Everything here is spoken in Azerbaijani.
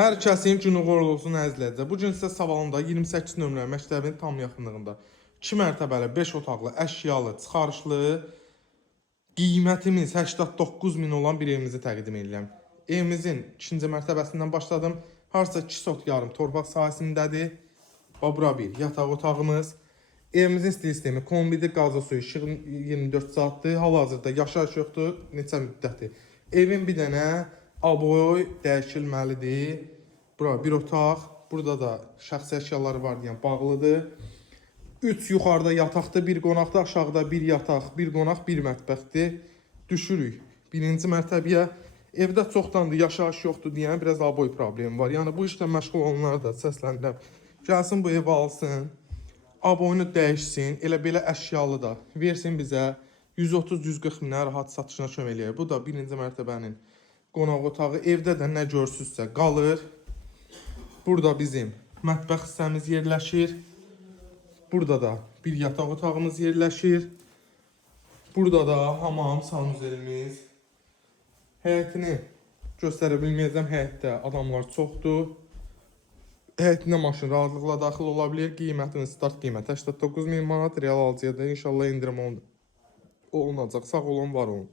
Hər kəsin günü xeyirli olsun əzizləyicilər. Bu gün sizə Savalında 28 nömrəli məktəbin tam yaxınlığında 2 mərtəbəli, 5 otaqlı, əşyalı, çıxarışlı, qiymətimiz 89.000 olan bir evimizi təqdim edirəm. Evimizin 2-ci mərtəbəsindən başladım. Harca 2 sot yarım torpaq sahəsindədir. Bura bir yataq otağımız. Evimizin stil sistemi kombidir, qazı suyu, işıq 24 saatdır. Hal-hazırda yaşayış yoxdur, neçə müddətdir. Evin bir dənə aboy dəyişilməlidir. Bura bir otaq, burada da şəxsi əşyaları var deyən bağlıdır. 3 yuxarıda yataqdır, bir qonaqda, aşağıda bir yataq, bir qonaq, bir mətbəxdir. Düşürük birinci mərtəbəyə. Evdə çoxdandır yaşayış yoxdur deyən biraz aboy problemi var. Yəni bu işlə məşğul olanlar da səslənirəm. Gəlsin bu evi alsın, aboyunu dəyişsin, elə belə əşyalı da versin bizə. 130-140 minə rahat satışına kömək eləyir. Bu da birinci mərtəbənin qonaq otağı. Evdə də nə görsünüzsə qalır. Burada bizim mətbəx hissəmiz yerləşir. Burada da bir yataq otağımız yerləşir. Burada da hamam sanuzelimiz. Həyətini göstərə bilməyəcəm. Həyətdə adamlar çoxdur. Həyətinə maşın rahatlıqla daxil ola bilər. Qiymətinin start qiyməti 89.000 manat. Real alıcıya da inşallah indirim olunacaq. Sağ olun, var olun.